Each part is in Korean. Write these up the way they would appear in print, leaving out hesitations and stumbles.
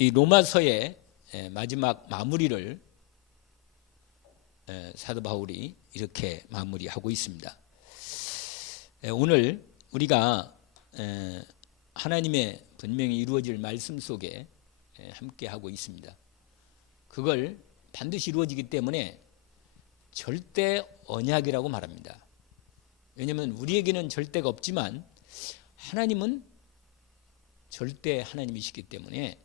이 로마서의 마지막 마무리를 사도 바울이 이렇게 마무리하고 있습니다. 오늘 우리가 하나님의 분명히 이루어질 말씀 속에 함께 하고 있습니다. 그걸 반드시 이루어지기 때문에 절대 언약이라고 말합니다. 왜냐하면 우리에게는 절대가 없지만 하나님은 절대 하나님이시기 때문에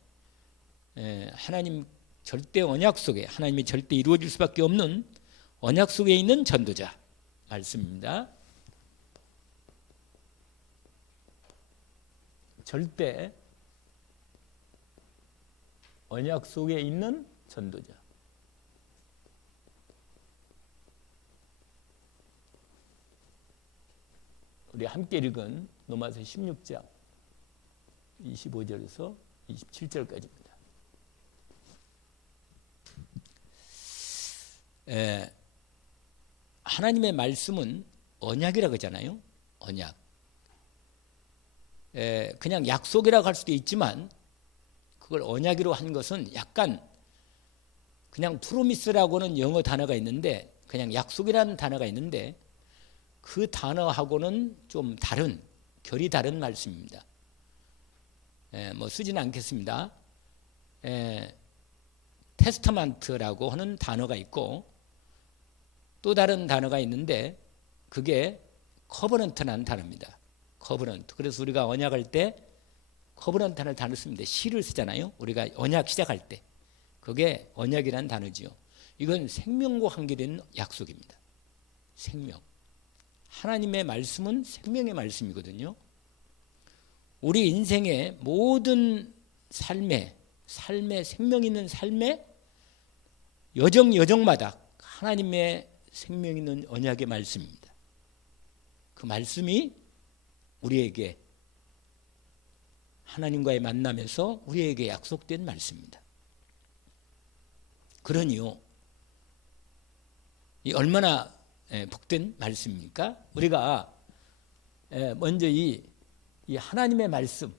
하나님 절대 언약 속에, 하나님이 절대 이루어질 수밖에 없는 언약 속에 있는 전도자 말씀입니다. 절대 언약 속에 있는 전도자. 우리 함께 읽은 로마서 16장 25절에서 27절까지입니다. 하나님의 말씀은 언약이라고 하잖아요. 언약. 그냥 약속이라고 할 수도 있지만 그걸 언약으로 한 것은 약간 그냥 프로미스라고는 영어 단어가 있는데, 그냥 약속이라는 단어가 있는데 그 단어하고는 좀 다른, 결이 다른 말씀입니다. 뭐 쓰지는 않겠습니다. 테스터먼트라고 하는 단어가 있고 또 다른 단어가 있는데 그게 커버넌트라는 단어입니다. 커버넌트. 그래서 우리가 언약할 때 커버넌트라는 단어를 씁니다. 시를 쓰잖아요. 우리가 언약 시작할 때. 그게 언약이라는 단어지요. 이건 생명과 관계된 약속입니다. 생명. 하나님의 말씀은 생명의 말씀이거든요. 우리 인생의 모든 삶에 생명 있는 삶의 여정마다 하나님의 생명 있는 언약의 말씀입니다. 그 말씀이 우리에게 하나님과의 만남에서 우리에게 약속된 말씀입니다. 그러니요, 이 얼마나 복된 말씀입니까? 우리가 먼저 이 하나님의 말씀,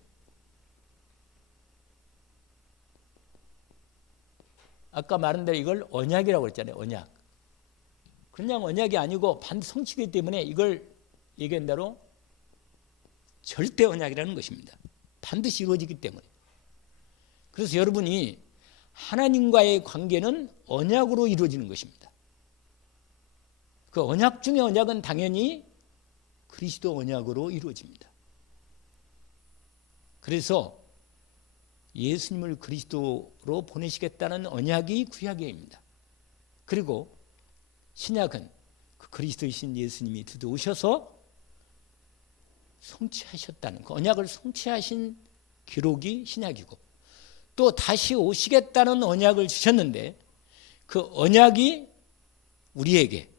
아까 말한 대로 이걸 언약이라고 그랬잖아요. 언약. 그냥 언약이 아니고 반드시 성취이기 때문에 이걸 얘기한 대로 절대 언약이라는 것입니다. 반드시 이루어지기 때문에. 그래서 여러분이 하나님과의 관계는 언약으로 이루어지는 것입니다. 그 언약 중에 언약은 당연히 그리스도 언약으로 이루어집니다. 그래서 예수님을 그리스도로 보내시겠다는 언약이 구약입니다. 그리고 신약은 그 그리스도이신 예수님이 드디어 오셔서 성취하셨다는 그 언약을 성취하신 기록이 신약이고, 또 다시 오시겠다는 언약을 주셨는데 그 언약이 우리에게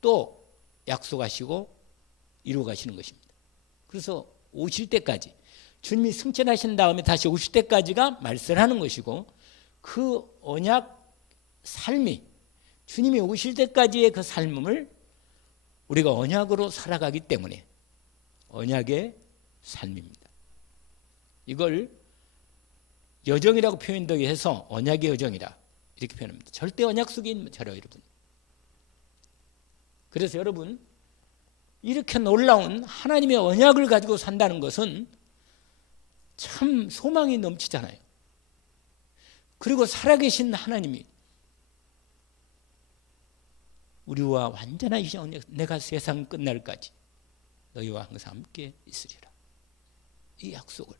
또 약속하시고 이루어 가시는 것입니다. 그래서 오실 때까지, 주님이 승천하신 다음에 다시 오실 때까지가 말씀하는 것이고, 그 언약 삶이 주님이 오실 때까지의 그 삶을 우리가 언약으로 살아가기 때문에 언약의 삶입니다. 이걸 여정이라고 표현되게 해서 언약의 여정이라 이렇게 표현합니다. 절대 언약 속에 있는 저요, 여러분. 그래서 여러분, 이렇게 놀라운 하나님의 언약을 가지고 산다는 것은 참 소망이 넘치잖아요. 그리고 살아계신 하나님이 우리와 완전하신 언약, 내가 세상 끝날까지 너희와 항상 함께 있으리라. 이 약속을.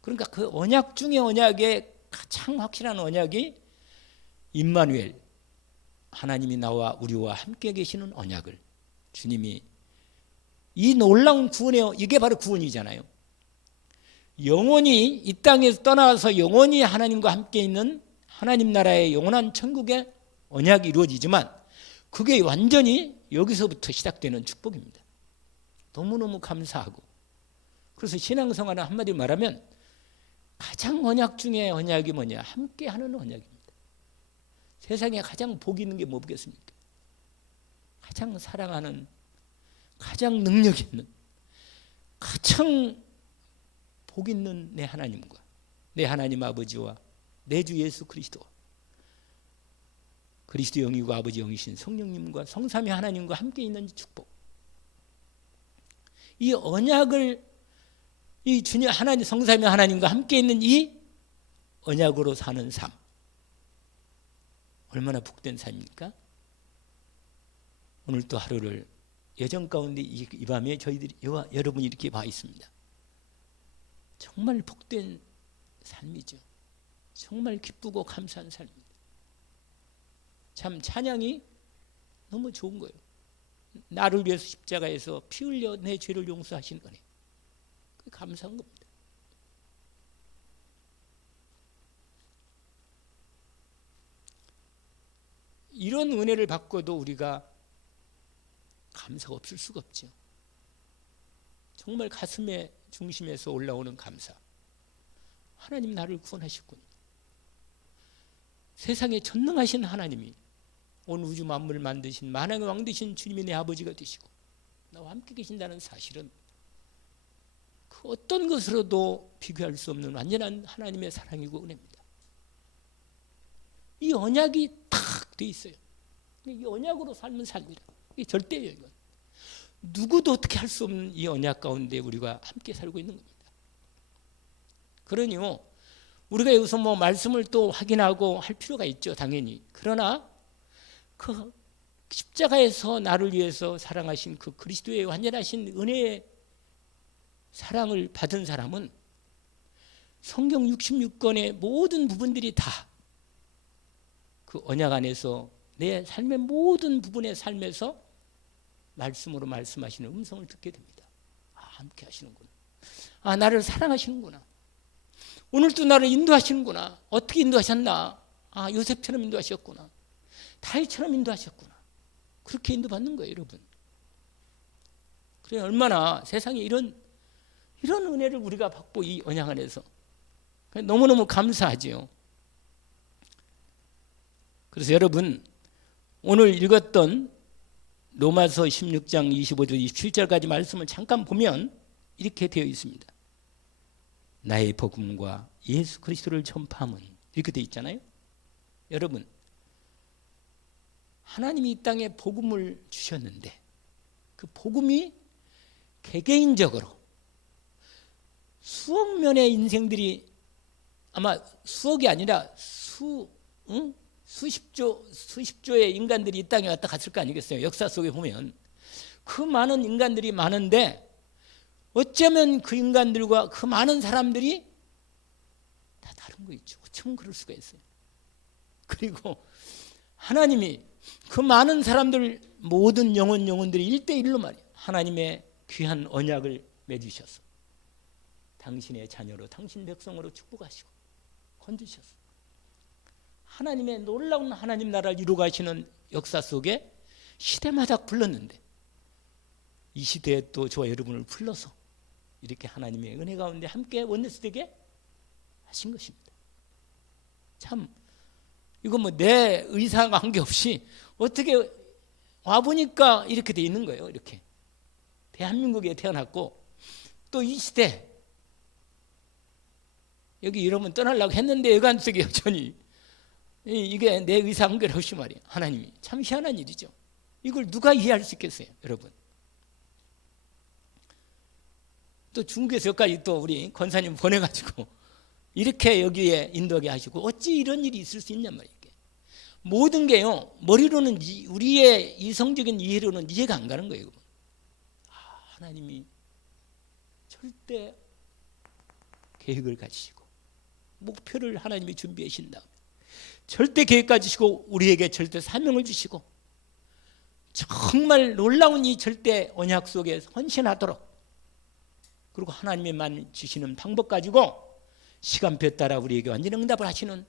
그러니까 그 언약 중에 언약의 가장 확실한 언약이 임마누엘, 하나님이 나와 우리와 함께 계시는 언약을 주님이, 이 놀라운 구원의, 이게 바로 구원이잖아요. 영원히 이 땅에서 떠나서 영원히 하나님과 함께 있는 하나님 나라의 영원한 천국의 언약이 이루어지지만 그게 완전히 여기서부터 시작되는 축복입니다. 너무너무 감사하고, 그래서 신앙생활은 한마디로 말하면 가장 언약 중에 언약이 뭐냐? 함께하는 언약입니다. 세상에 가장 복 있는 게 뭐겠습니까? 가장 사랑하는, 가장 능력 있는, 가장 복 있는 내 하나님과 내 하나님 아버지와 내 주 예수 그리스도, 그리스도 영이고 아버지 영이신 성령님과 성삼위 하나님과 함께 있는 축복, 이 언약을, 이 주님 하나님 성삼위 하나님과 함께 있는 이 언약으로 사는 삶, 얼마나 복된 삶입니까? 오늘 또 하루를 여정 가운데 이 밤에 저희들이, 여러분이 이렇게 와 있습니다. 정말 복된 삶이죠. 정말 기쁘고 감사한 삶입니다. 참 찬양이 너무 좋은 거예요. 나를 위해서 십자가에서 피 흘려 내 죄를 용서하시는 거네. 그게 감사한 겁니다. 이런 은혜를 받고도 우리가 감사가 없을 수가 없죠. 정말 가슴의 중심에서 올라오는 감사. 하나님 나를 구원하셨군. 세상에 전능하신 하나님이 온 우주 만물을 만드신 만왕의 왕 되신 주님이 내 아버지가 되시고 나와 함께 계신다는 사실은 그 어떤 것으로도 비교할 수 없는 완전한 하나님의 사랑이고 은혜입니다. 이 언약이 탁 돼 있어요. 이 언약으로 삶은 삶이라. 이게 절대예요. 이건 누구도 어떻게 할 수 없는 이 언약 가운데 우리가 함께 살고 있는 겁니다. 그러니요, 우리가 여기서 뭐 말씀을 또 확인하고 할 필요가 있죠, 당연히. 그러나 그 십자가에서 나를 위해서 사랑하신 그 그리스도의 완전하신 은혜의 사랑을 받은 사람은 성경 66권의 모든 부분들이 다 그 언약 안에서 내 삶의 모든 부분의 삶에서 말씀으로 말씀하시는 음성을 듣게 됩니다. 아, 함께 하시는구나. 아, 나를 사랑하시는구나. 오늘도 나를 인도하시는구나. 어떻게 인도하셨나? 아, 요셉처럼 인도하셨구나. 다윗처럼 인도하셨구나. 그렇게 인도받는 거예요, 여러분. 그래, 얼마나 세상에 이런 은혜를 우리가 받고 이 언약 안에서 너무너무 감사하지요. 그래서 여러분, 오늘 읽었던 로마서 16장 25절 27절까지 말씀을 잠깐 보면 이렇게 되어 있습니다. 나의 복음과 예수 그리스도를 전파함은, 이렇게 되어 있잖아요. 여러분, 하나님이 이 땅에 복음을 주셨는데 그 복음이 개개인적으로 수억 명의 인생들이, 아마 수억이 아니라 수십조의 인간들이 이 땅에 왔다 갔을 거 아니겠어요? 역사 속에 보면 그 많은 인간들이 많은데 어쩌면 그 인간들과 그 많은 사람들이 다 다른 거 있죠. 어쩌면 그럴 수가 있어요. 그리고 하나님이 그 많은 사람들, 모든 영혼들이 1대1로 말이에요, 하나님의 귀한 언약을 맺으셔서 당신의 자녀로, 당신 백성으로 축복하시고 건지셨어요. 하나님의 놀라운 하나님 나라를 이루어 가시는 역사 속에 시대마다 불렀는데 이 시대에 또 저와 여러분을 불러서 이렇게 하나님의 은혜 가운데 함께 원내스 되게 하신 것입니다. 참 이거 뭐 내 의사와 관계없이 어떻게 와보니까 이렇게 돼 있는 거예요. 이렇게 대한민국에 태어났고 또 이 시대 여기 여러분 떠나려고 했는데 여간 속에 여전히 이게 내 의사 관계없이 말이에요. 하나님이 참 희한한 일이죠. 이걸 누가 이해할 수 있겠어요, 여러분? 또 중국에서 여기까지 또 우리 권사님 보내가지고 이렇게 여기에 인도하게 하시고 어찌 이런 일이 있을 수 있냔 말이에요. 모든 게요, 머리로는 우리의 이성적인 이해로는 이해가 안 가는 거예요. 아, 하나님이 절대 계획을 가지시고 목표를 하나님이 준비해 주신 다음에 절대 계획 가지시고 우리에게 절대 사명을 주시고 정말 놀라운 이 절대 언약 속에 헌신하도록, 그리고 하나님의만 주시는 방법 가지고 시간표에 따라 우리에게 완전 응답을 하시는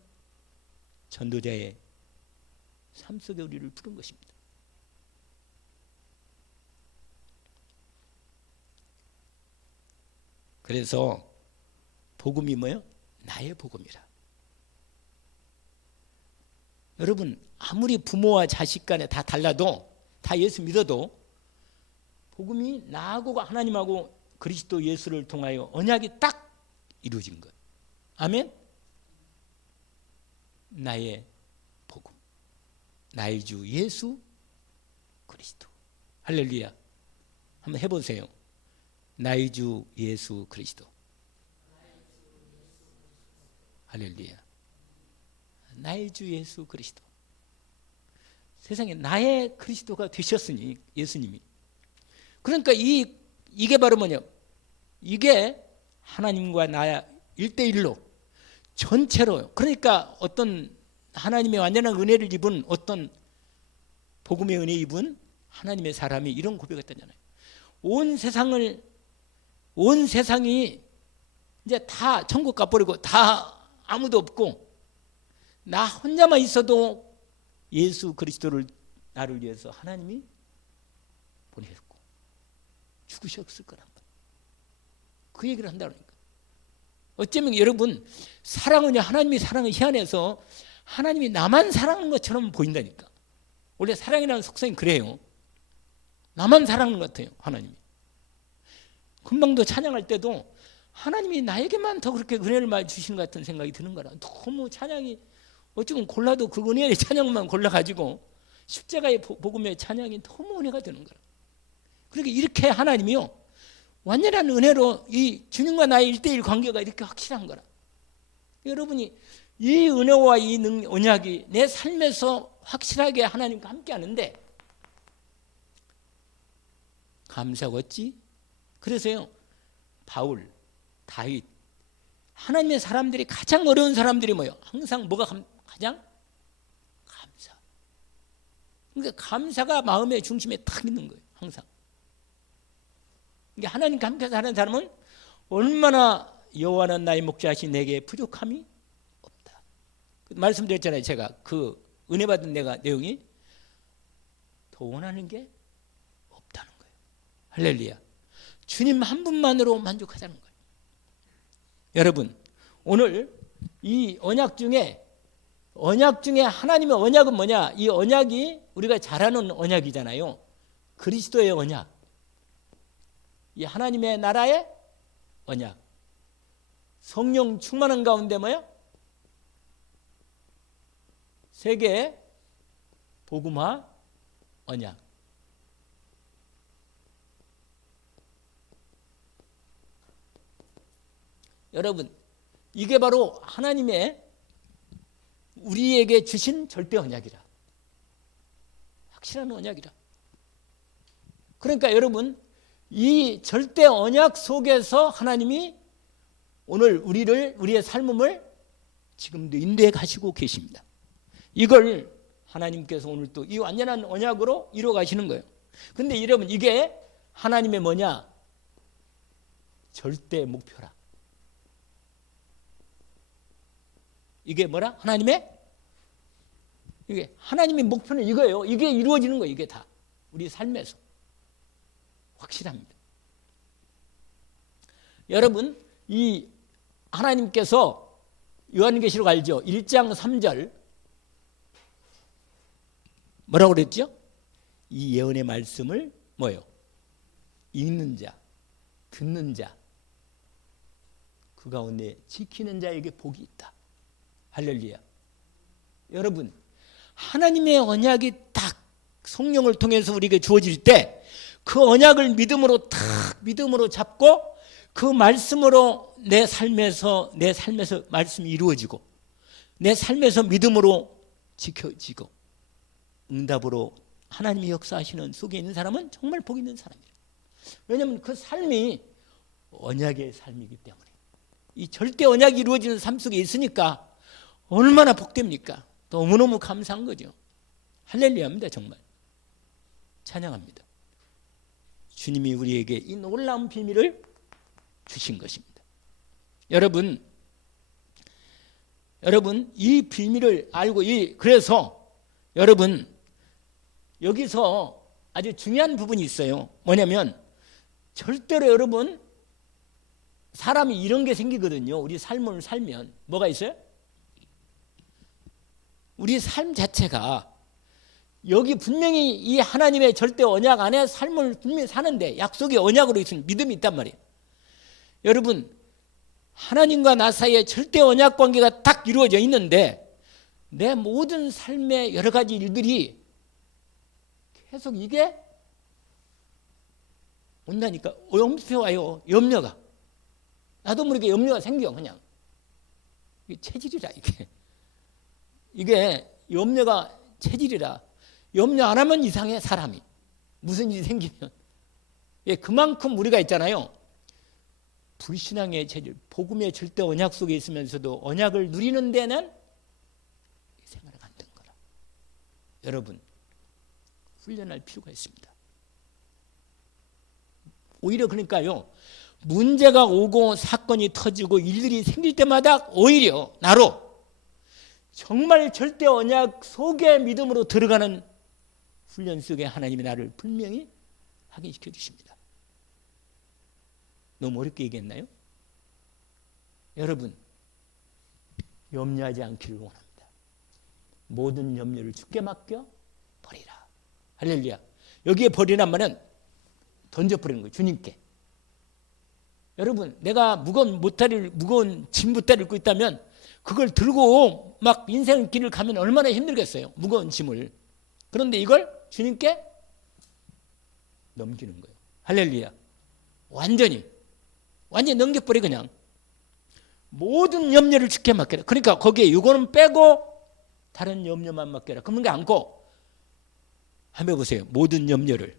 전도자의 삶 속에 우리를 부른 것입니다. 그래서 복음이 뭐예요? 나의 복음이라. 여러분, 아무리 부모와 자식 간에 다 달라도, 다 예수 믿어도 복음이 나하고 하나님하고 그리스도 예수를 통하여 언약이 딱 이루어진 것. 아멘. 나의 복음, 나의 주 예수 그리스도. 할렐루야. 한번 해보세요. 나의 주 예수 그리스도. 할렐루야. 나의 주 예수 그리스도. 세상에 나의 그리스도가 되셨으니 예수님이. 그러니까 이게 바로 뭐냐? 이게 하나님과 나의 1대1로 전체로. 그러니까 어떤 하나님의 완전한 은혜를 입은, 어떤 복음의 은혜 입은 하나님의 사람이 이런 고백했다잖아요. 온 세상이 이제 다 천국 가버리고 다 아무도 없고 나 혼자만 있어도 예수 그리스도를 나를 위해서 하나님이 보내셨고 죽으셨을 거란 거. 그 얘기를 한다니까. 어쩌면 여러분, 사랑은 하나님의 사랑은 희한해서 하나님이 나만 사랑하는 것처럼 보인다니까. 원래 사랑이라는 속성이 그래요. 나만 사랑하는 것 같아요, 하나님이. 금방도 찬양할 때도 하나님이 나에게만 더 그렇게 은혜를 많이 주시는 것 같은 생각이 드는 거라. 너무 찬양이 어쩌면 골라도 그 은혜의 찬양만 골라가지고 십자가의 복음의 찬양이 너무 은혜가 되는 거라. 그러니까 이렇게 하나님이요, 완전한 은혜로 이 주님과 나의 1대1 관계가 이렇게 확실한 거라. 여러분이 이 은혜와 이 언약이 내 삶에서 확실하게 하나님과 함께 하는데 감사가 어찌? 그래서요, 바울, 다윗, 하나님의 사람들이 가장 어려운 사람들이 뭐예요? 항상 뭐가 가장? 감사. 그러니까 감사가 마음의 중심에 딱 있는 거예요, 항상. 그러니까 하나님과 함께 사는 사람은 얼마나 여호와는 나의 목자이시 내게 부족함이 없다. 말씀드렸잖아요, 제가. 그 은혜 받은 내용이 더 원하는 게 없다는 거예요. 할렐루야. 주님 한 분만으로 만족하자는 거예요. 여러분, 오늘 이 언약 중에 하나님의 언약은 뭐냐? 이 언약이 우리가 잘 아는 언약이잖아요. 그리스도의 언약. 이 하나님의 나라의 언약. 성령 충만한 가운데 뭐야? 세계 복음화 언약. 여러분, 이게 바로 하나님의 우리에게 주신 절대 언약이라. 확실한 언약이라. 그러니까 여러분, 이 절대 언약 속에서 하나님이 오늘 우리의 삶을 지금도 인도해 가시고 계십니다. 이걸 하나님께서 오늘 또 이 완전한 언약으로 이루어 가시는 거예요. 근데 여러분, 이게 하나님의 뭐냐? 절대 목표라. 이게 뭐라? 이게 하나님의 목표는 이거예요. 이게 이루어지는 거예요. 이게 다 우리 삶에서 확실합니다. 여러분, 이 하나님께서 요한계시록 알죠? 1장 3절 뭐라고 그랬죠? 이 예언의 말씀을 뭐예요? 읽는 자, 듣는 자, 그 가운데 지키는 자에게 복이 있다. 할렐루야. 여러분, 하나님의 언약이 딱 성령을 통해서 우리에게 주어질 때 그 언약을 믿음으로 잡고 그 말씀으로 내 삶에서 말씀이 이루어지고 내 삶에서 믿음으로 지켜지고 응답으로 하나님이 역사하시는 속에 있는 사람은 정말 복 있는 사람이에요. 왜냐하면 그 삶이 언약의 삶이기 때문에 이 절대 언약이 이루어지는 삶 속에 있으니까 얼마나 복됩니까? 너무너무 감사한 거죠. 할렐루야입니다. 정말 찬양합니다. 주님이 우리에게 이 놀라운 비밀을 주신 것입니다. 여러분 이 비밀을 알고 그래서 여러분 여기서 아주 중요한 부분이 있어요. 뭐냐면 절대로 여러분 사람이 이런 게 생기거든요. 우리 삶을 살면 뭐가 있어요? 우리 삶 자체가 여기 분명히 이 하나님의 절대 언약 안에 삶을 분명히 사는데 약속의 언약으로 있으면 믿음이 있단 말이에요. 여러분 하나님과 나 사이에 절대 언약 관계가 딱 이루어져 있는데 내 모든 삶의 여러 가지 일들이 계속 이게 온다니까. 엄습해 와요. 염려가. 나도 모르게 염려가 생겨. 그냥 이게 체질이라. 이게 염려가 체질이라. 염려 안 하면 이상해. 사람이 무슨 일이 생기면. 그만큼 우리가 있잖아요, 불신앙의 체질, 복음의 절대 언약 속에 있으면서도 언약을 누리는 데는 생활을 만든 거라. 여러분, 훈련할 필요가 있습니다. 오히려 그러니까요, 문제가 오고 사건이 터지고 일들이 생길 때마다 오히려 나로 정말 절대 언약 속에 믿음으로 들어가는 훈련 속에 하나님이 나를 분명히 확인시켜 주십니다. 너무 어렵게 얘기했나요? 여러분, 염려하지 않기를 원합니다. 모든 염려를 주께 맡겨 버리라. 할렐루야. 여기에 버리란 말은 던져버리는 거예요. 주님께. 여러분, 내가 무거운 짐부터를 입고 있다면 그걸 들고 막 인생 길을 가면 얼마나 힘들겠어요. 무거운 짐을. 그런데 이걸 주님께 넘기는 거예요. 할렐루야. 완전히 넘겨버려. 그냥 모든 염려를 주께 맡겨라. 그러니까 거기에 이거는 빼고 다른 염려만 맡겨라. 그런 게 않고 한번 해보세요. 모든 염려를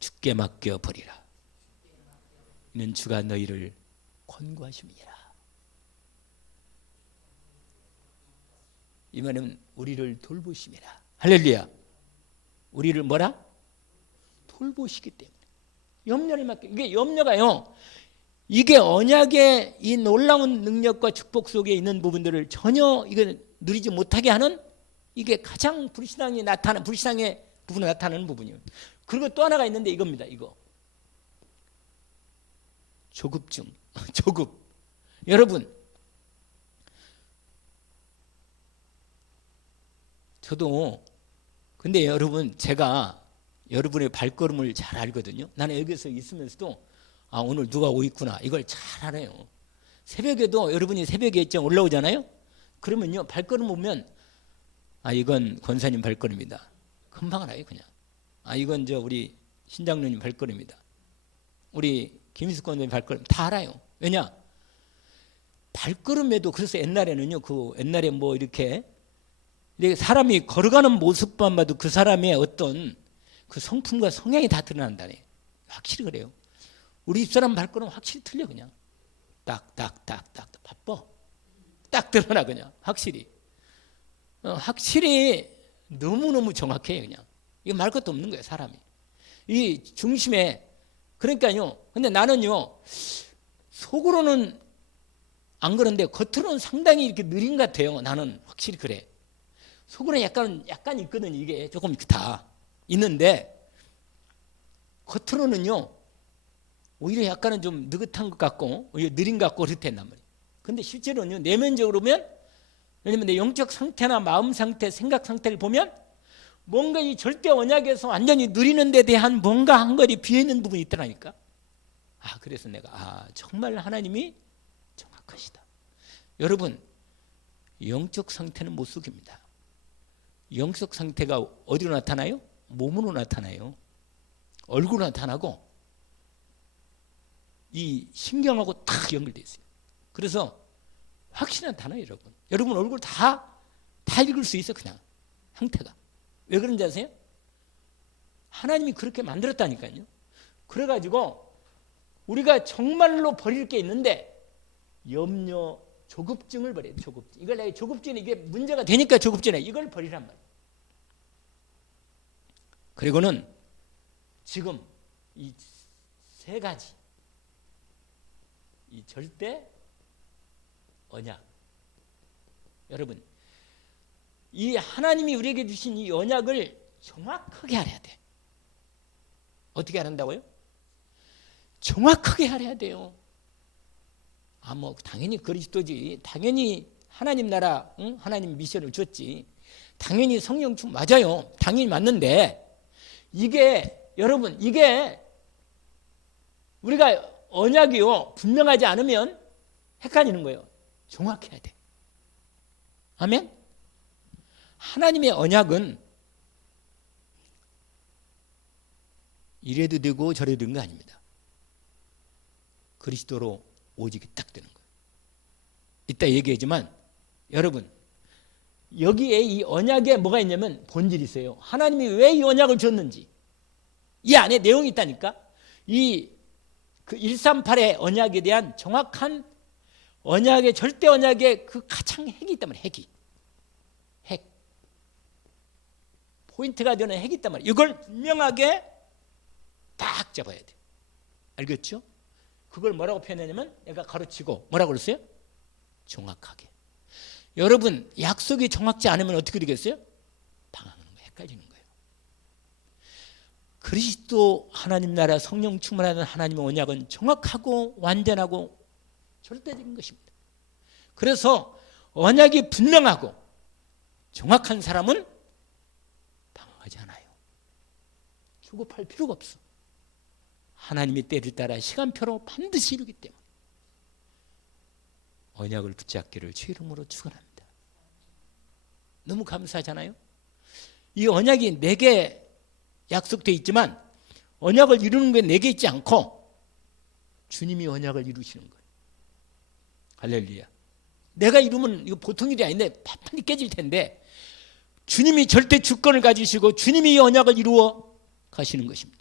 주께 맡겨버리라. 이는 주가 너희를 권고하심이니라. 이 말은 우리를 돌보심이라. 할렐루야. 우리를 뭐라? 돌보시기 때문에 염려를 맡겨. 이게 염려가요, 이게 언약의 이 놀라운 능력과 축복 속에 있는 부분들을 전혀 이거 누리지 못하게 하는, 이게 가장 불신앙의 부분에 나타나는 부분이에요. 그리고 또 하나가 있는데 이겁니다. 이거 조급증. 조급. 여러분, 저도 근데 여러분, 제가 여러분의 발걸음을 잘 알거든요. 나는 여기서 있으면서도 오늘 누가 오 있구나 이걸 잘 알아요. 새벽에도 여러분이 새벽에 있죠, 올라오잖아요. 그러면요, 발걸음 보면 이건 권사님 발걸음이다. 금방 알아요. 그냥 이건 우리 신장로님 발걸음이다. 우리 김희숙 권사님 발걸음 다 알아요. 왜냐? 발걸음에도. 그래서 옛날에는요, 옛날에 이렇게 사람이 걸어가는 모습만 봐도 그 사람의 어떤 그 성품과 성향이 다 드러난다네. 확실히 그래요. 우리 집사람 발걸음 확실히 틀려. 그냥 딱딱딱딱 바빠. 딱 드러나. 그냥 확실히 확실히 너무너무 정확해요. 그냥 이거 말 것도 없는 거예요. 사람이 이 중심에. 그러니까요, 근데 나는요, 속으로는 안 그런데 겉으로는 상당히 이렇게 느린 것 같아요. 나는 확실히 그래. 속으로 약간 있거든. 이게 조금 다 있는데 겉으로는요, 오히려 약간은 좀 느긋한 것 같고 오히려 느린 것 같고 그렇단 말이에요. 근데 실제로는요, 내면적으로 보면, 왜냐면 내 영적 상태나 마음 상태, 생각 상태를 보면 뭔가 이 절대 언약에서 완전히 누리는 데 대한 뭔가 한 거리 비어있는 부분이 있더라니까. 그래서 내가 정말 하나님이 정확하시다. 여러분, 영적 상태는 못 속입니다. 영적 상태가 어디로 나타나요? 몸으로 나타나요. 얼굴로 나타나고 이 신경하고 딱 연결되어 있어요. 그래서 확실히 나타나요. 여러분 얼굴 다 읽을 수 있어. 그냥 상태가. 왜 그런지 아세요? 하나님이 그렇게 만들었다니까요. 그래가지고 우리가 정말로 버릴 게 있는데 염려, 조급증을 버려야 돼. 조급증. 이걸 내가 조급증이 이게 문제가 되니까 조급증이야. 이걸 버리란 말이야. 그리고는 지금 이 세 가지, 이 절대 언약. 여러분, 이 하나님이 우리에게 주신 이 언약을 정확하게 알아야 돼. 어떻게 알한다고요? 정확하게 알아야 돼요. 당연히 그리스도지. 당연히 하나님 나라, 하나님 미션을 줬지. 당연히 성령 충 맞아요. 당연히 맞는데 이게 여러분, 이게 우리가 언약이요 분명하지 않으면 헷갈리는 거예요. 정확해야 돼. 아멘. 하나님의 언약은 이래도 되고 저래도 되는 거 아닙니다. 그리스도로 오직 딱 되는 거예요. 이따 얘기하지만 여러분 여기에 이 언약에 뭐가 있냐면 본질이 있어요. 하나님이 왜 이 언약을 줬는지 이 안에 내용이 있다니까. 그 138의 언약에 대한 정확한 언약의 절대 언약의 그 가장 핵이 있단 말이에요. 핵 포인트가 되는 핵이 있단 말이에요. 이걸 분명하게 딱 잡아야 돼. 알겠죠? 그걸 뭐라고 표현하냐면 내가 가르치고 뭐라고 그랬어요? 정확하게. 여러분 약속이 정확지 않으면 어떻게 되겠어요? 당하는 거예요. 헷갈리는 거예요. 그리스도 하나님 나라 성령 충만하는 하나님의 언약은 정확하고 완전하고 절대적인 것입니다. 그래서 언약이 분명하고 정확한 사람은 당하지 않아요. 조급할 필요가 없어. 하나님의 때를 따라 시간표로 반드시 이루기 때문에 언약을 붙잡기를 주 이름으로 축원합니다. 너무 감사하잖아요. 이 언약이 4개 약속되어 있지만 언약을 이루는 게 4개 있지 않고 주님이 언약을 이루시는 거예요. 할렐루야. 내가 이루면 이거 보통 일이 아닌데 판판이 깨질 텐데 주님이 절대 주권을 가지시고 주님이 이 언약을 이루어 가시는 것입니다.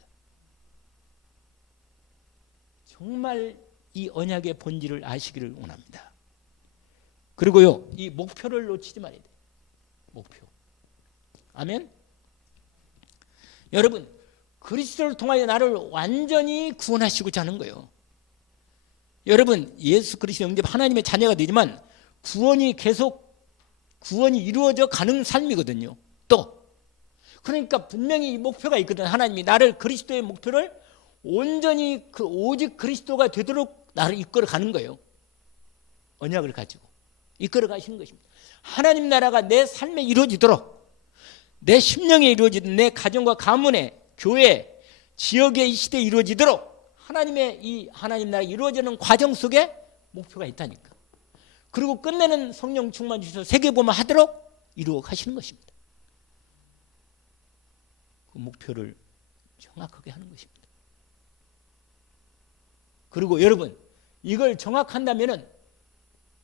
정말 이 언약의 본질을 아시기를 원합니다. 그리고요, 이 목표를 놓치지 말아야 돼요. 목표. 아멘? 여러분, 그리스도를 통하여 나를 완전히 구원하시고자 하는 거예요. 여러분, 예수 그리스도 영접 하나님의 자녀가 되지만 구원이 이루어져 가는 삶이거든요. 또 그러니까 분명히 이 목표가 있거든. 하나님이 나를 그리스도의 목표를 온전히 오직 그리스도가 되도록 나를 이끌어 가는 거예요. 언약을 가지고 이끌어 가시는 것입니다. 하나님 나라가 내 삶에 이루어지도록, 내 심령에 이루어지든 내 가정과 가문에, 교회, 지역에 이 시대에 이루어지도록 하나님의 이 하나님 나라가 이루어지는 과정 속에 목표가 있다니까. 그리고 끝내는 성령 충만 주셔서 세계보만 하도록 이루어 가시는 것입니다. 그 목표를 정확하게 하는 것입니다. 그리고 여러분, 이걸 정확한다면은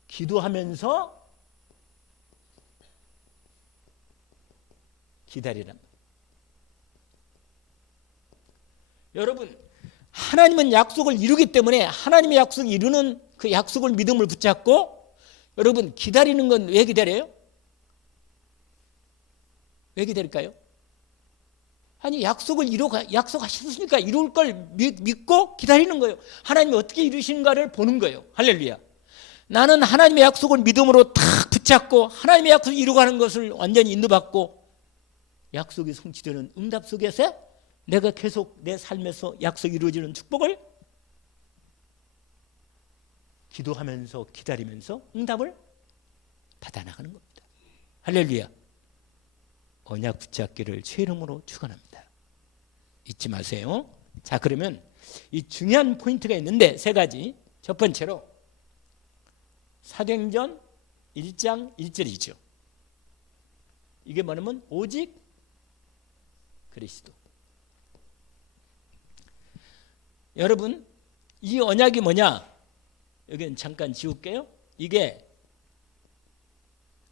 기도하면서 기다리란 말이에요. 여러분, 하나님은 약속을 이루기 때문에 하나님의 약속을 이루는 그 약속을 믿음을 붙잡고 여러분 기다리는 건 왜 기다려요? 왜 기다릴까요? 아니 약속하셨으니까 이룰 걸 믿고 기다리는 거예요. 하나님이 어떻게 이루시는가를 보는 거예요. 할렐루야. 나는 하나님의 약속을 믿음으로 탁 붙잡고 하나님의 약속을 이루어가는 것을 완전히 인도받고 약속이 성취되는 응답 속에서 내가 계속 내 삶에서 약속이 이루어지는 축복을 기도하면서 기다리면서 응답을 받아나가는 겁니다. 할렐루야. 언약 붙잡기를 주의 이름으로 축원합니다. 잊지 마세요. 자, 그러면 이 중요한 포인트가 있는데 3가지. 첫 번째로 사도행전 1장 1절이죠. 이게 뭐냐면 오직 그리스도. 여러분, 이 언약이 뭐냐? 여기는 잠깐 지울게요. 이게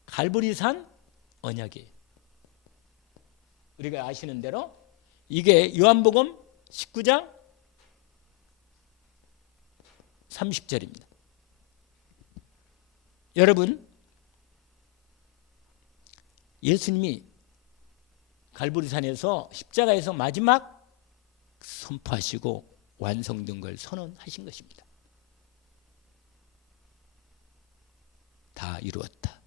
갈보리산 언약이에요. 우리가 아시는 대로 이게 요한복음 19장 30절입니다. 여러분, 예수님이 갈보리산에서 십자가에서 마지막 선포하시고 완성된 걸 선언하신 것입니다. 다 이루었다.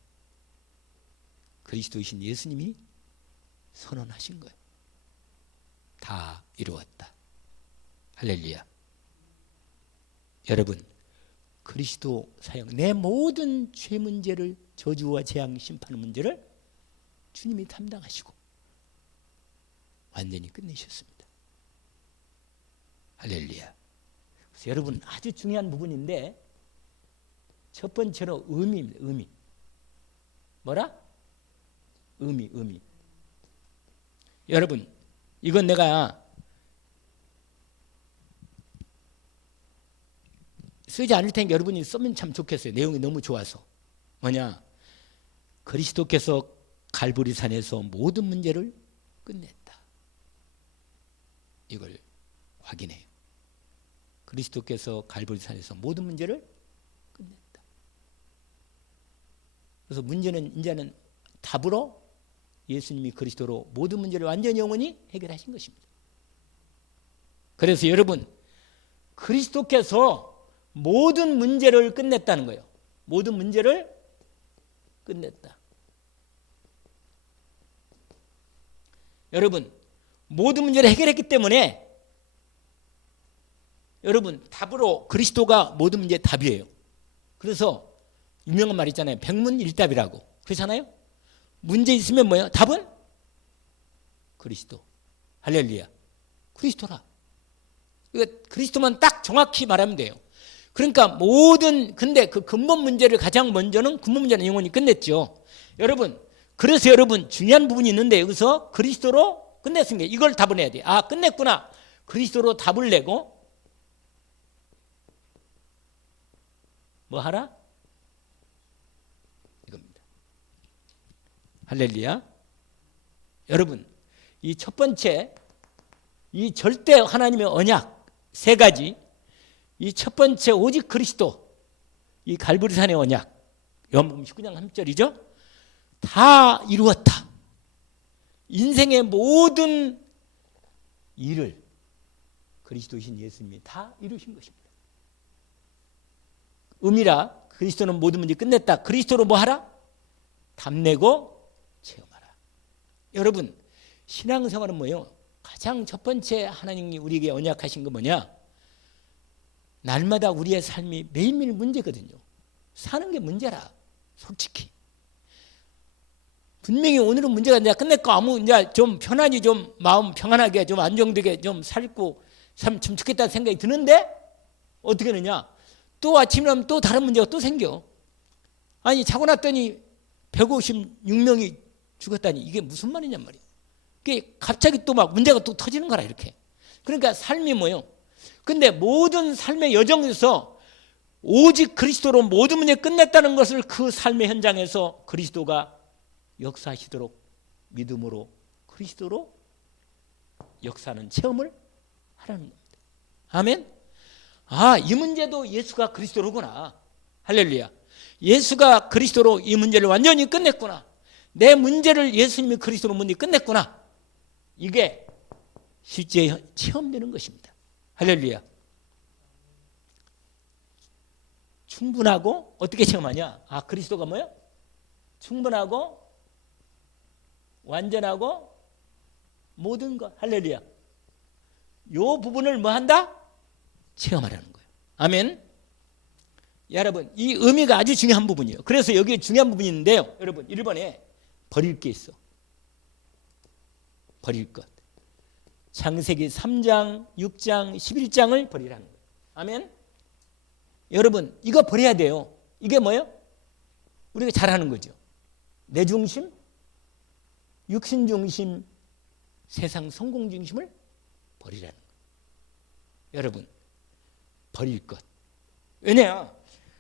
그리스도이신 예수님이 선언하신 거예요. 다 이루었다. 할렐루야. 여러분, 그리스도 사형, 내 모든 죄 문제를, 저주와 재앙, 심판 문제를 주님이 담당하시고 완전히 끝내셨습니다. 할렐루야. 그래서 여러분 아주 중요한 부분인데 첫 번째로 의미입니다. 의미. 뭐라? 의미. 여러분 이건 내가 쓰지 않을 테니까 여러분이 쓰면 참 좋겠어요. 내용이 너무 좋아서. 뭐냐? 그리스도께서 갈보리산에서 모든 문제를 끝냈다. 이걸 확인해요. 그리스도께서 갈보리산에서 모든 문제를 끝냈다. 그래서 문제는 이제는 답으로 예수님이 그리스도로 모든 문제를 완전히 영원히 해결하신 것입니다. 그래서 여러분 그리스도께서 모든 문제를 끝냈다는 거예요. 모든 문제를 끝냈다. 여러분 모든 문제를 해결했기 때문에 여러분 답으로 그리스도가 모든 문제의 답이에요. 그래서 유명한 말 있잖아요. 백문일답이라고. 그렇잖아요. 문제 있으면 뭐예요? 답은 그리스도. 할렐루야. 그리스도라. 그리스도만 딱 정확히 말하면 돼요. 그러니까 근데 그 근본 문제를 가장 먼저는 근본 문제는 영원히 끝냈죠. 여러분 그래서 여러분 중요한 부분이 있는데 여기서 그리스도로 끝냈습니다. 이걸 답을 해야 돼. 아 끝냈구나. 그리스도로 답을 내고 뭐 하라? 이겁니다. 할렐루야. 여러분 이 첫 번째 이 절대 하나님의 언약 세 가지 이 첫 번째 오직 그리스도 이 갈보리산의 언약 요한복음 19장 3절이죠. 다 이루었다. 인생의 모든 일을 그리스도이신 예수님이 다 이루신 것입니다. 의미라 그리스도는 모든 문제 끝냈다. 그리스도로 뭐 하라? 답내고 체험하라. 여러분 신앙생활은 뭐예요? 가장 첫 번째 하나님이 우리에게 언약하신 거 뭐냐? 날마다 우리의 삶이 매일매일 문제거든요. 사는 게 문제라. 솔직히. 분명히 오늘은 문제가 내가 끝냈고 아무 이제 좀 편안히 좀 마음 평안하게 좀 안정되게 좀 살고 참 좋겠다는 생각이 드는데 어떻게 되느냐? 또 아침이면 또 다른 문제가 또 생겨. 아니 자고 났더니 156명이 죽었다니 이게 무슨 말이냔 말이야. 그게 갑자기 또 막 문제가 또 터지는 거라 이렇게. 그러니까 삶이 뭐예요? 근데 모든 삶의 여정에서 오직 그리스도로 모든 문제 끝냈다는 것을 그 삶의 현장에서 그리스도가 역사하시도록 믿음으로 그리스도로 역사하는 체험을 하라는 겁니다. 아멘. 아, 이 문제도 예수가 그리스도로구나. 할렐루야. 예수가 그리스도로 이 문제를 완전히 끝냈구나. 내 문제를 예수님이 그리스도로 문제 끝냈구나. 이게 실제 체험되는 것입니다. 할렐루야. 충분하고 어떻게 체험하냐? 아, 그리스도가 뭐예요? 충분하고 완전하고 모든 것. 할렐루야. 요 부분을 뭐 한다? 체험하라는 거예요. 아멘. 여러분 이 의미가 아주 중요한 부분이에요. 그래서 여기에 중요한 부분이 있는데요. 여러분 1번에 버릴 게 있어. 버릴 것. 창세기 3장, 6장, 11장을 버리라는 거예요. 아멘. 여러분 이거 버려야 돼요. 이게 뭐예요? 우리가 잘하는 거죠. 내 중심, 육신 중심, 세상 성공 중심을 버리라는 거예요. 여러분 버릴 것. 왜냐?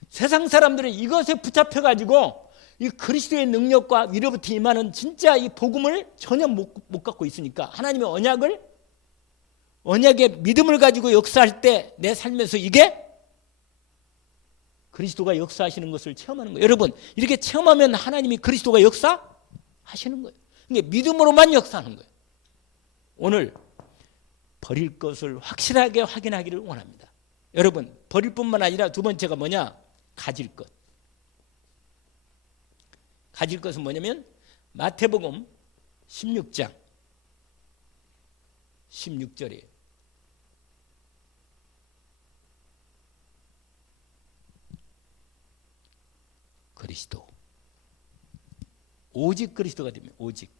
세상 사람들은 이것에 붙잡혀가지고 이 그리스도의 능력과 위로부터 임하는 진짜 이 복음을 전혀 못 갖고 있으니까 하나님의 언약의 믿음을 가지고 역사할 때 내 삶에서 이게 그리스도가 역사하시는 것을 체험하는 거예요. 여러분 이렇게 체험하면 하나님이 그리스도가 역사하시는 거예요. 이게 믿음으로만 역사하는 거예요. 오늘 버릴 것을 확실하게 확인하기를 원합니다. 여러분 버릴 뿐만 아니라 두 번째가 뭐냐? 가질 것. 가질 것은 뭐냐면 마태복음 16장 16절이에요. 그리스도. 오직 그리스도가 되면 오직.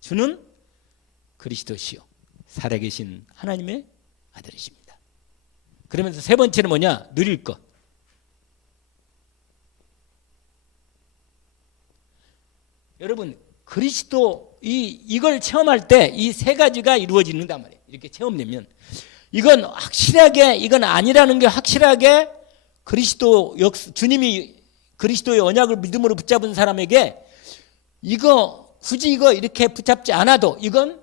주는 그리스도시요 살아계신 하나님의 아들이십니다. 그러면서 세 번째는 뭐냐? 누릴 것. 여러분 그리스도 이걸 체험할 때 이 세 가지가 이루어진단 말이에요. 이렇게 체험되면 이건 확실하게 이건 아니라는 게 확실하게 주님이 그리스도의 언약을 믿음으로 붙잡은 사람에게 이거 굳이 이거 이렇게 붙잡지 않아도 이건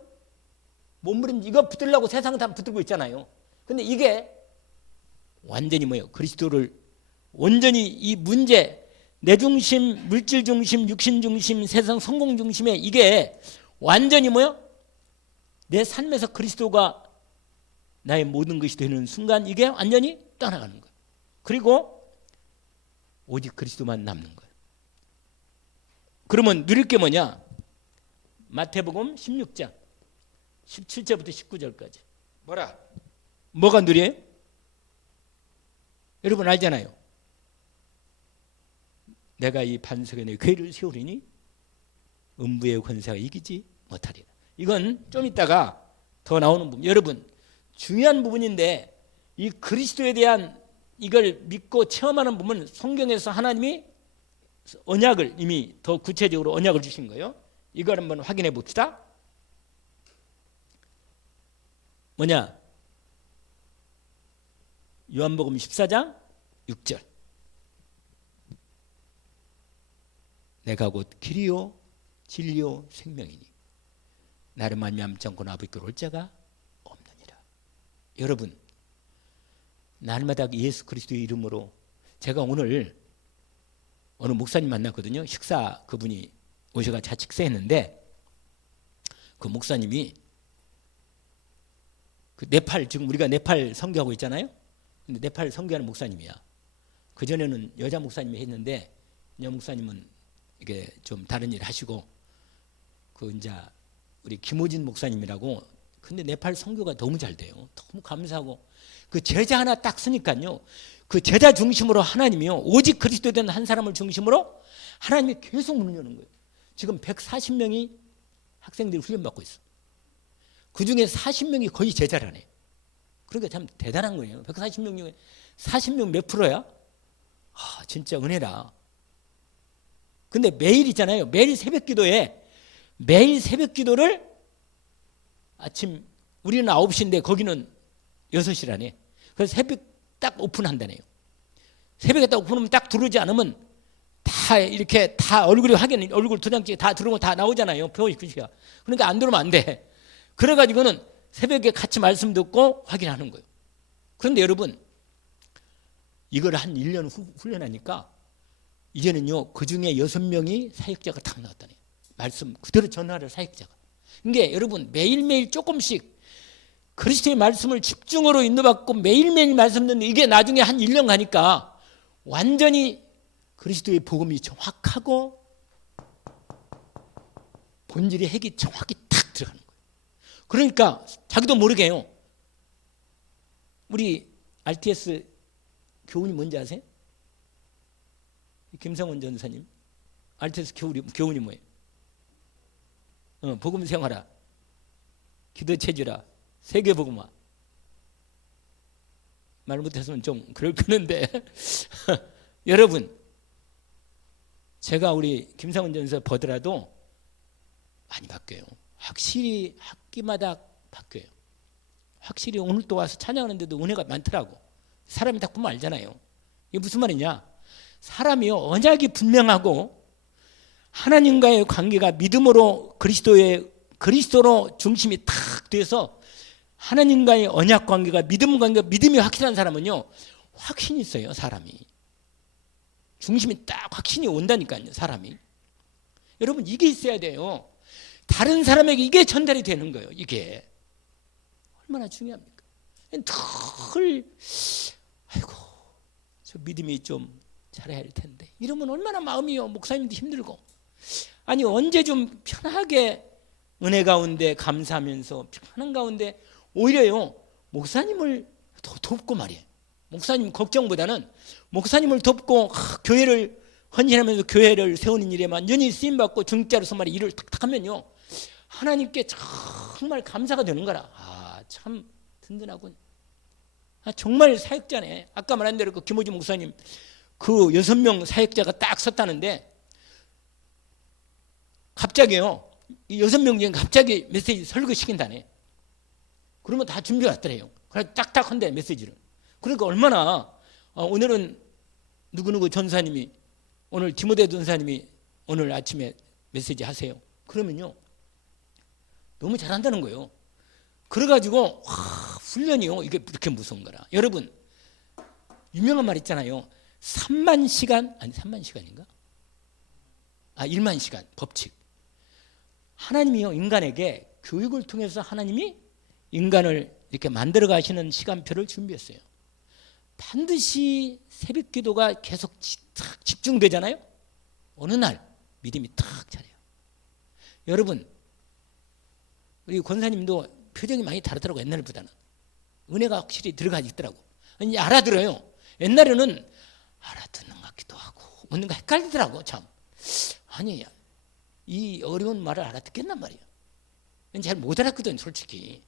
몸부림 이거 붙들려고 세상 다 붙들고 있잖아요. 근데 이게 완전히 뭐예요? 그리스도를 완전히 이 문제 내 중심, 물질 중심, 육신 중심, 세상 성공 중심에 이게 완전히 뭐요? 내 삶에서 그리스도가 나의 모든 것이 되는 순간 이게 완전히 떠나가는 거예요. 그리고 오직 그리스도만 남는 거예요. 그러면 누릴 게 뭐냐? 마태복음 16장 17절부터 19절까지 뭐가 누려요? 여러분 알잖아요. 내가 이 반석에 내 궤를 세우리니 음부의 권세가 이기지 못하리라. 이건 좀 이따가 더 나오는 부분. 여러분 중요한 부분인데 이 그리스도에 대한 이걸 믿고 체험하는 부분은 성경에서 하나님이 언약을 이미 더 구체적으로 언약을 주신 거예요. 이걸 한번 확인해 봅시다. 뭐냐? 요한복음 14장 6절. 내가 곧 길이요 진리요 생명이니 나를 말미암지 않고는 아버지께로 올 자가 없느니라. 여러분 날마다 예수 그리스도의 이름으로 제가 오늘 어느 목사님 만났거든요. 식사 그분이 오셔가 자식사했는데 그 목사님이 그 네팔 지금 우리가 네팔 선교하고 있잖아요. 근데 네팔 선교하는 목사님이야. 그 전에는 여자 목사님이 했는데 여 목사님은 이게 좀 다른 일 하시고 그 이제 우리 김호진 목사님이라고 근데 네팔 선교가 너무 잘 돼요. 너무 감사하고 그 제자 하나 딱 쓰니까요. 그 제자 중심으로 하나님이요. 오직 그리스도 된 한 사람을 중심으로 하나님이 계속 문을 여는 거예요. 지금 140명이 학생들이 훈련받고 있어. 그중에 40명이 거의 제자라네. 그러니까 참 대단한 거예요. 140명 중에 40명 몇 프로야? 아, 진짜 은혜라. 근데 매일 있잖아요. 매일 새벽 기도에 매일 새벽 기도를 아침 우리는 9시인데 거기는 6시라네. 그래서 새벽 딱 오픈한다네요. 새벽에 딱 오픈하면 딱 들어오지 않으면 다 이렇게 다 얼굴이 확인 얼굴 도장찍이 다 들어오면 다 나오잖아요. 표시 글씨가. 그러니까 안 들어오면 안 돼. 그래가지고는 새벽에 같이 말씀 듣고 확인하는 거예요. 그런데 여러분 이걸 한 1년 훈련하니까 이제는요 그 중에 6명이 사역자가 딱 나왔다네. 말씀 그대로 전하를 사역자가. 이게 여러분 매일매일 조금씩 그리스도의 말씀을 집중으로 인도받고 매일매일 말씀 듣는 이게 나중에 한 1년 가니까 완전히 그리스도의 복음이 정확하고 본질의 핵이 정확히 탁 들어가는 거예요. 그러니까 자기도 모르게요. 우리 RTS 교훈이 뭔지 아세요? 김성원 전사님 RTS 교훈이 뭐예요? 복음 생활화, 기도 체질화, 세계 복음화. 말 못했으면 좀 그런데 여러분 제가 우리 김성원 전사 보더라도 많이 바뀌어요. 확실히 학기마다 바뀌어요. 확실히 오늘 또 와서 찬양하는데도 은혜가 많더라고. 사람이 딱 보면 알잖아요. 이게 무슨 말이냐? 사람이요 언약이 분명하고 하나님과의 관계가 믿음으로 그리스도로 중심이 탁 돼서 하나님과의 언약 관계가 믿음이 확실한 사람은요 확신이 있어요. 사람이 중심이 딱 확신이 온다니까요. 사람이 여러분 이게 있어야 돼요. 다른 사람에게 이게 전달이 되는 거예요. 이게 얼마나 중요합니까? 아이고 저 믿음이 좀 잘해야 할 텐데 이러면 얼마나 마음이요 목사님도 힘들고 아니 언제 좀 편하게 은혜 가운데 감사하면서 편한 가운데 오히려요 목사님을 더 돕고 말이에요. 목사님 걱정보다는 목사님을 돕고 교회를 헌신하면서 교회를 세우는 일에 완전히 쓰임받고 중자로서 말이 일을 탁탁 하면요 하나님께 정말 감사가 되는 거라. 아, 참 든든하군. 정말 사역자네. 아까 말한 대로 그 김호지 목사님 그 6명 사역자가 딱 섰다는데 갑자기요. 이 6명 중에 갑자기 메시지 설교시킨다네. 그러면 다 준비해 왔더래요. 그래서 딱딱 한대 메시지를. 그러니까 얼마나 오늘은 누구누구 전사님이 오늘 디모데 전사님이 오늘 아침에 메시지 하세요. 그러면요. 너무 잘한다는 거예요. 그래가지고 훈련이요. 이게 그렇게 무서운 거라. 여러분 유명한 말 있잖아요. 3만 시간 아니 3만 시간인가? 1만 시간 법칙. 하나님이요 인간에게 교육을 통해서 하나님이 인간을 이렇게 만들어 가시는 시간표를 준비했어요. 반드시 새벽 기도가 계속 탁 집중되잖아요. 어느 날 믿음이 탁 차려요. 여러분 우리 권사님도 표정이 많이 다르더라고. 옛날보다는 은혜가 확실히 들어가 있더라고. 이제 알아들어요. 옛날에는 알아듣는 것 같기도 하고 뭔가 헷갈리더라고. 참 아니 이 어려운 말을 알아듣겠단 말이에요. 잘 못 알았거든 솔직히.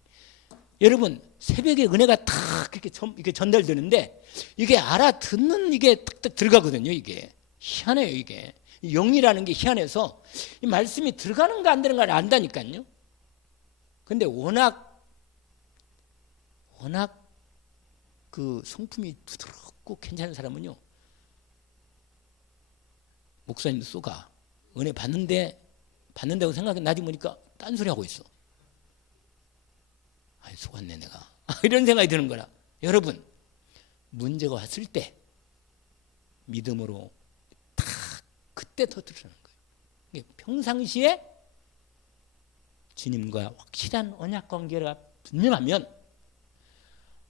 여러분 새벽에 은혜가 탁 이렇게 전달되는데 이게 알아듣는 이게 탁탁 들어가거든요. 이게 희한해요. 이게 영이라는 게 희한해서 이 말씀이 들어가는가 안 들어가는가 안다니까요. 근데 워낙 그 성품이 부드럽고 괜찮은 사람은요 목사님도 쏘가 은혜 받는다고 생각해 나중에 보니까 딴소리 하고 있어. 아이 속았네 내가. 이런 생각이 드는 거라. 여러분 문제가 왔을 때 믿음으로 딱 그때 터뜨리는 거예요. 평상시에 주님과 확실한 언약 관계가 분명하면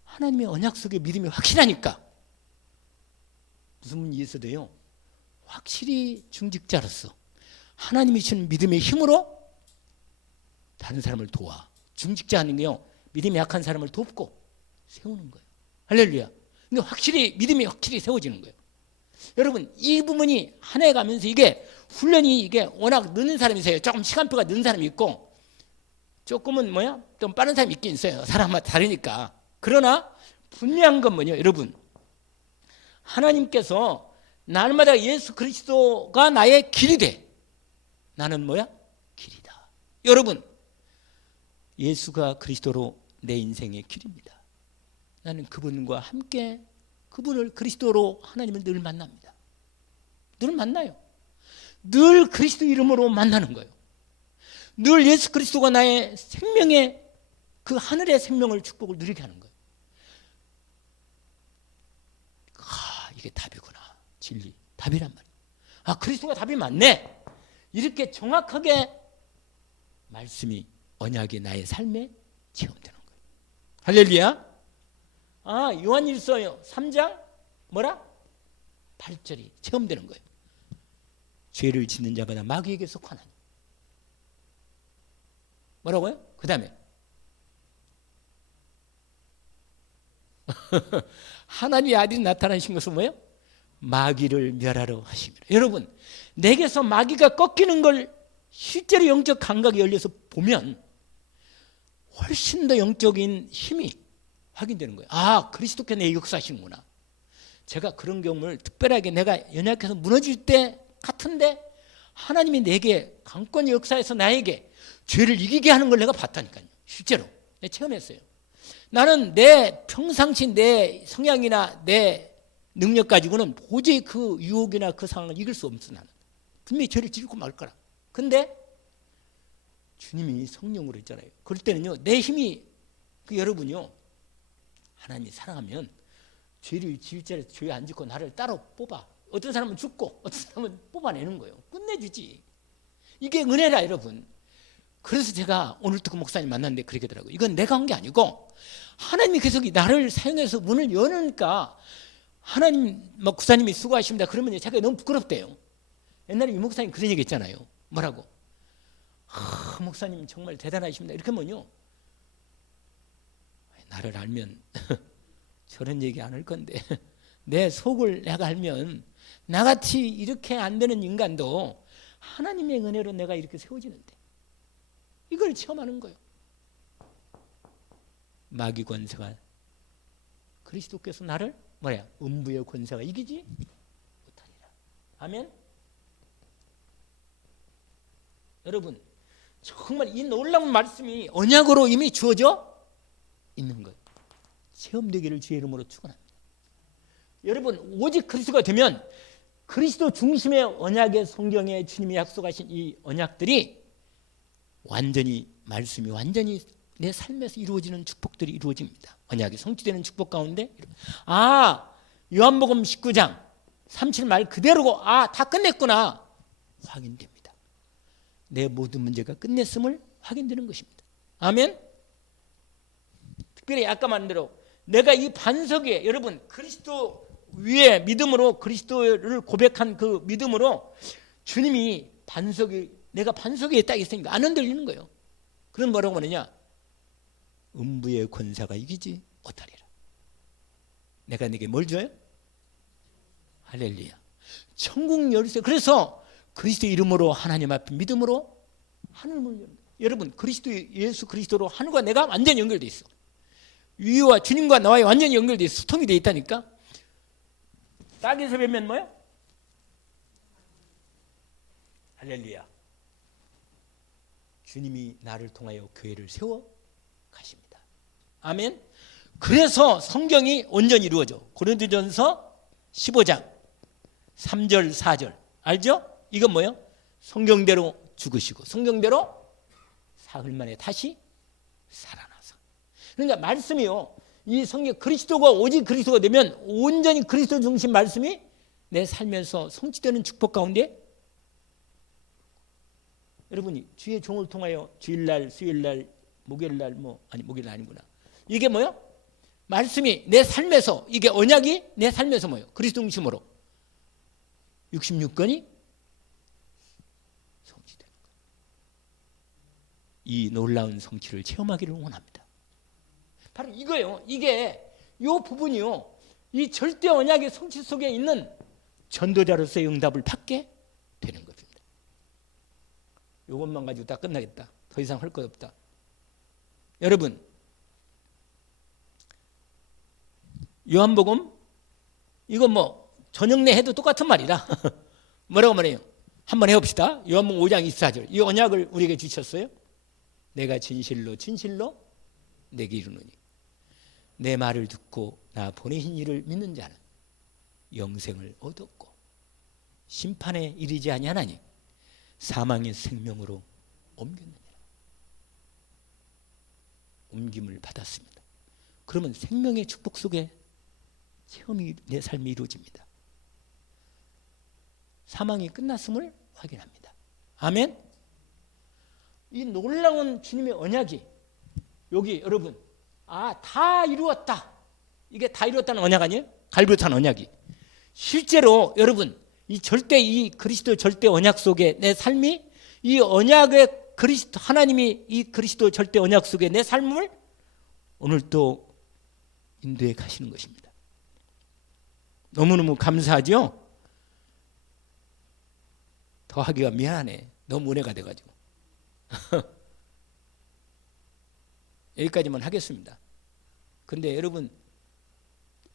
하나님의 언약 속에 믿음이 확실하니까 무슨 문제 있어도요 확실히 중직자로서 하나님이 주는 믿음의 힘으로 다른 사람을 도와. 중직자 하는 게요 믿음이 약한 사람을 돕고 세우는 거예요. 할렐루야. 근데 확실히 믿음이 확실히 세워지는 거예요. 여러분 이 부분이 한 해 가면서 이게 훈련이 이게 워낙 늦는 사람이 있어요. 조금 시간표가 늦는 사람이 있고 조금은 좀 빠른 사람이 있긴 있어요. 사람마다 다르니까. 그러나 분명한 건 뭐냐 여러분 하나님께서 날마다 예수 그리스도가 나의 길이 돼. 나는 길이다. 여러분 예수가 그리스도로 내 인생의 길입니다. 나는 그분과 함께 그분을 그리스도로 하나님을 늘 만납니다. 늘 만나요. 늘 그리스도 이름으로 만나는 거예요. 늘 예수 그리스도가 나의 생명의 그 하늘의 생명을 축복을 누리게 하는 거예요. 이게 답이구나. 진리. 답이란 말이에요. 그리스도가 답이 맞네. 이렇게 정확하게 말씀이 언약이 나의 삶에 체험되는 거예요. 할렐루야. 요한일서 3장 8절이 체험되는 거예요. 죄를 짓는 자마다 마귀에게 속하나니. 뭐라고요? 그 다음에 하나님의 아들이 나타나신 것은 뭐예요? 마귀를 멸하러 하심이라. 여러분 내게서 마귀가 꺾이는 걸 실제로 영적 감각이 열려서 보면 훨씬 더 영적인 힘이 확인되는 거예요. 그리스도께 내 역사하시는구나. 제가 그런 경험을 특별하게 내가 연약해서 무너질 때 같은데 하나님이 내게 강권의 역사에서 나에게 죄를 이기게 하는 걸 내가 봤다니까요. 실제로 내가 체험했어요. 나는 내 평상시 내 성향이나 내 능력 가지고는 도저히 그 유혹이나 그 상황을 이길 수 없어. 나는 분명히 죄를 지르고 말 거라. 근데 주님이 성령으로 했잖아요. 그럴 때는요 내 힘이 여러분요 하나님이 사랑하면 죄를 지을 자리에 죄 안 짓고 나를 따로 뽑아. 어떤 사람은 죽고 어떤 사람은 뽑아내는 거예요. 끝내주지. 이게 은혜라 여러분. 그래서 제가 오늘 또 그 목사님 만났는데 그렇게 하더라고요. 이건 내가 한 게 아니고 하나님이 계속 나를 사용해서 문을 여니까 하나님 구사님이 수고하십니다. 그러면 제가 너무 부끄럽대요. 옛날에 이 목사님 그런 얘기 했잖아요. 뭐라고? 목사님 정말 대단하십니다. 이렇게 하면요 나를 알면 저런 얘기 안 할 건데 내 속을 내가 알면 나같이 이렇게 안 되는 인간도 하나님의 은혜로 내가 이렇게 세워지는데 이걸 체험하는 거예요. 마귀 권세가 그리스도께서 나를 뭐야? 음부의 권세가 이기지 못하리라. 아멘. 여러분, 정말 이 놀라운 말씀이 언약으로 이미 주어져 있는 것. 체험되기를 주의 이름으로 축원합니다. 여러분, 오직 그리스도가 되면 그리스도 중심의 언약의 성경에 주님이 약속하신 이 언약들이 완전히 말씀이 완전히 내 삶에서 이루어지는 축복들이 이루어집니다. 언약이 성취되는 축복 가운데 요한복음 19장 37말 그대로고 다 끝냈구나 확인됩니다. 내 모든 문제가 끝냈음을 확인되는 것입니다. 아멘. 특별히 아까 말한 대로 내가 이 반석 위에 여러분 그리스도 위에 믿음으로 그리스도를 고백한 그 믿음으로 주님이 내가 반석 위에 딱 있으니까 안 흔들리는 거예요. 그럼 뭐라고 말하냐? 음부의 권세가 이기지 못하리라. 내가 네게 뭘 줘요? 할렐루야. 천국 열쇠. 그래서 그리스도 이름으로 하나님 앞에 믿음으로 하늘문을 여는 거예요. 여러분 예수 그리스도로 하늘과 내가 완전히 연결되어 있어. 위와 주님과 나와의 완전히 연결되어 있어. 소통이 되어 있다니까. 땅에서 뵈면 뭐요? 할렐루야. 주님이 나를 통하여 교회를 세워 가십니다. 아멘. 그래서 성경이 온전히 이루어져. 고린도전서 15장 3절 4절 알죠? 이건 뭐예요? 성경대로 죽으시고 성경대로 사흘 만에 다시 살아나서. 그러니까 말씀이요. 이 성경 그리스도가 오직 그리스도가 되면 온전히 그리스도 중심 말씀이 내 삶에서 성취되는 축복 가운데 여러분이 주의 종을 통하여 주일날, 수요일날, 목요일날 목요일 아니구나. 이게 뭐요? 말씀이 내 삶에서 이게 언약이 내 삶에서 뭐요? 그리스도 중심으로 66권이 성취되는 거예요. 이 놀라운 성취를 체험하기를 원합니다. 바로 이거예요. 이게 이 부분이요. 이 절대 언약의 성취 속에 있는 전도자로서의 응답을 받게 되는 겁니다. 이것만 가지고 다 끝나겠다. 더 이상 할 것 없다. 여러분, 요한복음 이거 저녁내 해도 똑같은 말이라 뭐라고 말해요? 한번 해봅시다. 요한복음 5장 24절 이 언약을 우리에게 주셨어요. 내가 진실로 내게 이르노니 내 말을 듣고 나 보내신 이를 믿는 자는 영생을 얻었고 심판에 이르지 아니하나니 사망의 생명으로 옮겼느니라. 옮김을 받았습니다. 그러면 생명의 축복 속에 체험이 내 삶이 이루어집니다. 사망이 끝났음을 확인합니다. 아멘. 이 놀라운 주님의 언약이 여기 여러분 다 이루었다. 이게 다 이루었다는 언약 아니에요? 갈보탄 언약이. 실제로 여러분 이 그리스도 절대 언약 속에 내 삶이 이 언약의 그리스도 하나님이 이 그리스도 절대 언약 속에 내 삶을 오늘 또 인도해 가시는 것입니다. 너무너무 감사하죠? 더 하기가 미안해. 너무 은혜가 돼가지고. 여기까지만 하겠습니다. 근데 여러분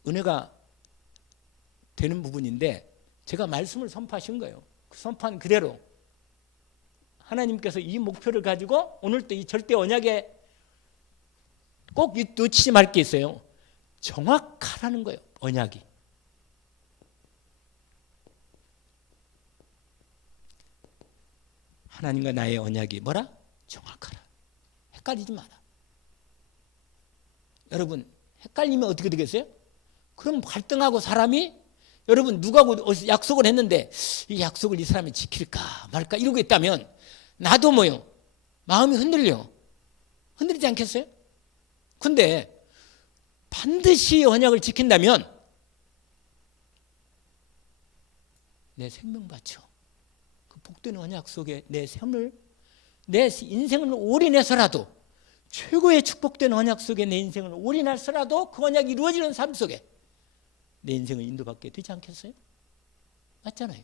은혜가 되는 부분인데 제가 말씀을 선포하신 거예요. 그 선포한 그대로 하나님께서 이 목표를 가지고 오늘 또 이 절대 언약에 꼭 놓치지 말 게 있어요. 정확하라는 거예요. 언약이. 하나님과 나의 언약이 뭐라? 정확하라. 헷갈리지 마라. 여러분 헷갈리면 어떻게 되겠어요? 그럼 갈등하고 사람이 여러분 누구하고 약속을 했는데 이 약속을 이 사람이 지킬까 말까 이러고 있다면 나도 마음이 흔들리지 않겠어요? 근데 반드시 언약을 지킨다면 내 생명 바쳐 그 복된 언약 속에 내 인생을 올인해서라도 최고의 축복된 언약 속에 내 인생을 올인해서라도 그 언약이 이루어지는 삶 속에 내 인생을 인도받게 되지 않겠어요? 맞잖아요.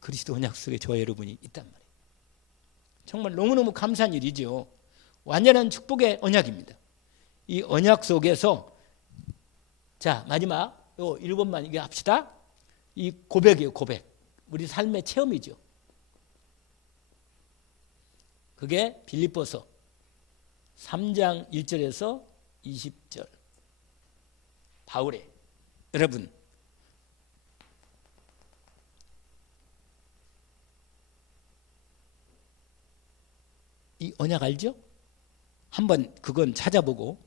그리스도 언약 속에 저와 여러분이 있단 말이에요. 정말 너무너무 감사한 일이죠. 완전한 축복의 언약입니다. 이 언약 속에서 자 마지막 요 1번만 이게 합시다. 이 고백이에요. 고백. 우리 삶의 체험이죠. 그게 빌립보서 3장 1절에서 20절. 바울의 여러분 이 언약 알죠? 한번 그건 찾아보고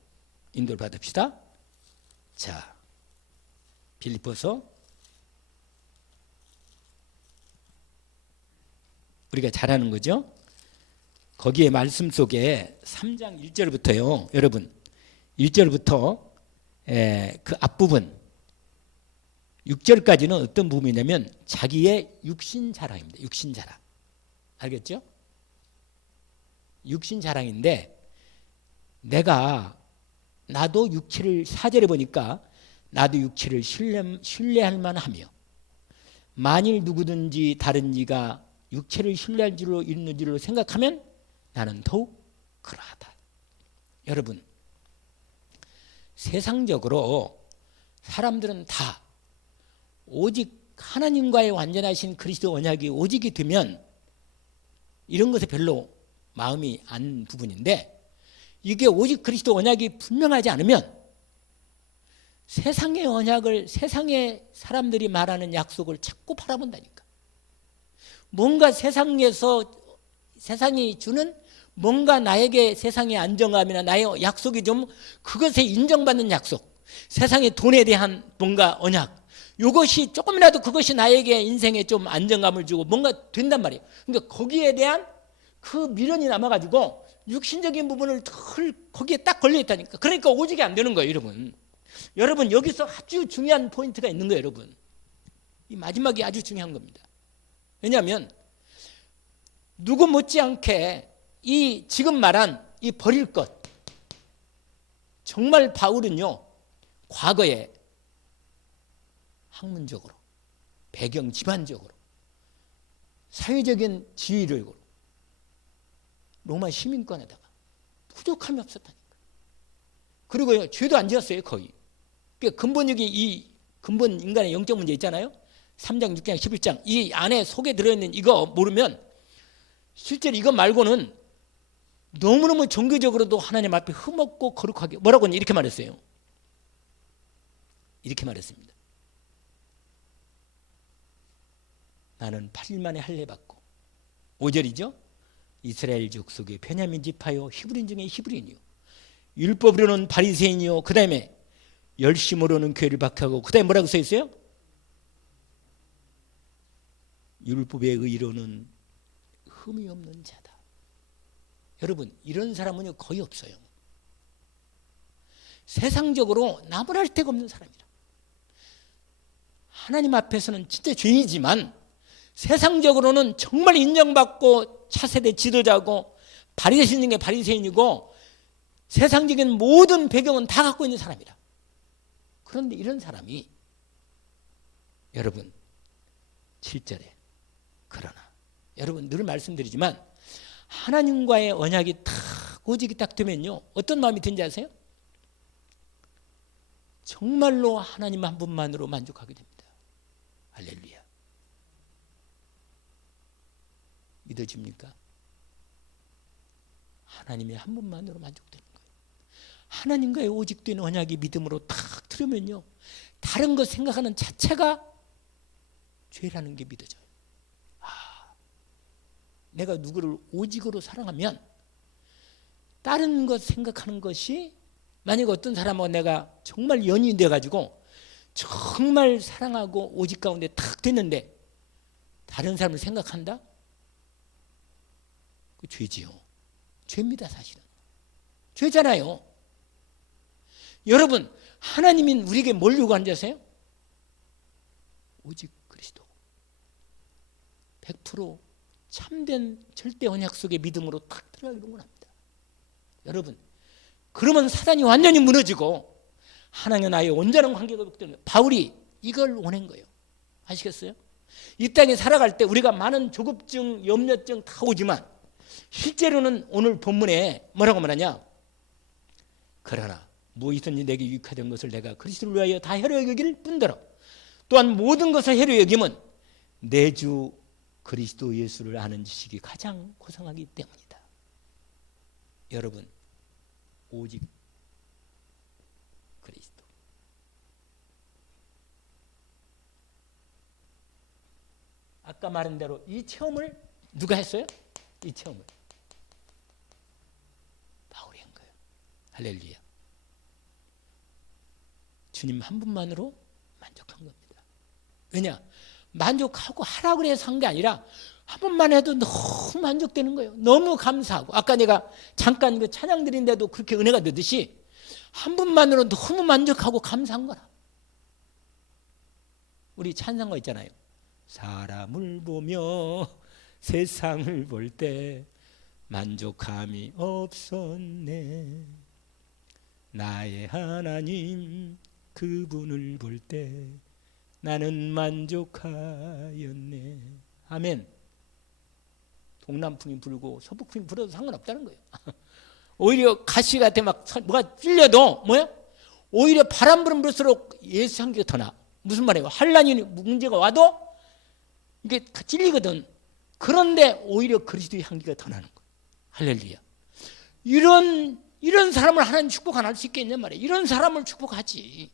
인도를 받읍시다. 자, 빌립보서 우리가 잘 아는 거죠? 거기에 말씀 속에 3장 1절부터요. 여러분 1절부터 그 앞부분 6절까지는 어떤 부분이냐면 자기의 육신 자랑입니다. 육신 자랑. 알겠죠? 육신 자랑인데 나도 육체를 4절에 보니까 나도 육체를 신뢰할 만하며 만일 누구든지 다른 이가 육체를 신뢰할 줄로 있는 줄로 생각하면 나는 더욱 그러하다. 여러분 세상적으로 사람들은 다 오직 하나님과의 완전하신 그리스도 언약이 오직이 되면 이런 것에 별로 마음이 안 부분인데 이게 오직 그리스도 언약이 분명하지 않으면 세상의 언약을 세상의 사람들이 말하는 약속을 자꾸 바라본다니까. 뭔가 세상에서 세상이 주는 뭔가 나에게 세상의 안정감이나 나의 약속이 좀 그것에 인정받는 약속, 세상의 돈에 대한 뭔가 언약, 이것이 조금이라도 그것이 나에게 인생에 좀 안정감을 주고 뭔가 된단 말이에요. 그러니까 거기에 대한 그 미련이 남아가지고 육신적인 부분을 거기에 딱 걸려있다니까. 그러니까 오직이 안 되는 거예요, 여러분. 여러분 여기서 아주 중요한 포인트가 있는 거예요, 여러분. 이 마지막이 아주 중요한 겁니다. 왜냐하면 누구 못지않게 이 지금 말한 이 버릴 것, 정말 바울은요 과거에 학문적으로 배경 집안적으로 사회적인 지위를 로마 시민권에다가 부족함이 없었다니까. 그리고 죄도 안 지었어요 거의. 그러니까 근본적인 이 근본 인간의 영적 문제 있잖아요. 3장 6장 11장 이 안에 속에 들어있는 이거 모르면 실제로 이거 말고는 너무너무 종교적으로도 하나님 앞에 흠없고 거룩하게 뭐라고 이렇게 말했어요. 이렇게 말했습니다. 나는 8일 만에 할례 받고 5절이죠. 이스라엘 족속의 베냐민 지파요 히브리인 중에 히브리인이요 율법으로는 바리새인이요 그 다음에 열심으로는 교회를 박하고 그 다음에 뭐라고 써 있어요? 율법의 의로는 흠이 없는 자다. 여러분 이런 사람은 거의 없어요. 세상적으로 나무랄 데가 없는 사람이라. 하나님 앞에서는 진짜 죄이지만 세상적으로는 정말 인정받고 차세대 지도자고 바리새인 중에 바리새인이고 세상적인 모든 배경은 다 갖고 있는 사람이라. 그런데 이런 사람이 여러분 7절에 그러나 여러분 늘 말씀드리지만 하나님과의 언약이 딱 오직이 딱 되면요 어떤 마음이 든지 아세요? 정말로 하나님 한 분만으로 만족하게 됩니다. 할렐루야. 믿어집니까? 하나님의 한 분만으로 만족되는 거예요. 하나님과의 오직된 언약이 믿음으로 딱 들으면요 다른 것 생각하는 자체가 죄라는 게 믿어져요. 내가 누구를 오직으로 사랑하면 다른 것 생각하는 것이 만약에 어떤 사람하고 내가 정말 연인이 돼가지고 정말 사랑하고 오직 가운데 탁 됐는데 다른 사람을 생각한다? 그 죄지요. 죄입니다 사실은. 죄잖아요. 여러분 하나님이 우리에게 뭘 요구하는지 아세요? 오직 그리스도 100% 참된 절대 언약 속의 믿음으로 딱 들어가기를 원합니다. 여러분 그러면 사단이 완전히 무너지고 하나님과 나의 온전한 관계가 회복되는 거예요. 바울이 이걸 원한 거예요. 아시겠어요? 이 땅에 살아갈 때 우리가 많은 조급증, 염려증 다 오지만 실제로는 오늘 본문에 뭐라고 말하냐? 그러나 무엇이든지 내게 유익하던 것을 내가 그리스도를 위하여 다 해로 여길 뿐더러 또한 모든 것을 해로 여김은 내 주 그리스도 예수를 아는 지식이 가장 고상하기 때문이다. 여러분, 오직 그리스도. 아까 말한 대로 이 체험을 누가 했어요? 이 체험을 바울이 한 거예요. 할렐루야. 주님 한 분만으로 만족한 겁니다. 왜냐? 만족하고 하라 그래서 한 게 아니라 한 번만 해도 너무 만족되는 거예요. 너무 감사하고, 아까 내가 잠깐 그 찬양 드린데도 그렇게 은혜가 되듯이 한 번만으로 너무 만족하고 감사한 거라. 우리 찬양가 있잖아요. 사람을 보며 세상을 볼 때 만족함이 없었네. 나의 하나님 그분을 볼 때 나는 만족하였네. 아멘. 동남풍이 불고 서북풍이 불어도 상관없다는 거예요. 오히려 가시한테 막 뭐가 찔려도 뭐야? 오히려 바람 부는 불수록 예수 향기가 더 나. 무슨 말이에요? 환난이 문제가 와도 이게 찔리거든. 그런데 오히려 그리스도의 향기가 더 나는 거예요. 할렐루야. 이런 사람을 하나님 축복 안 할 수 있겠냐 말이에요. 이런 사람을 축복하지.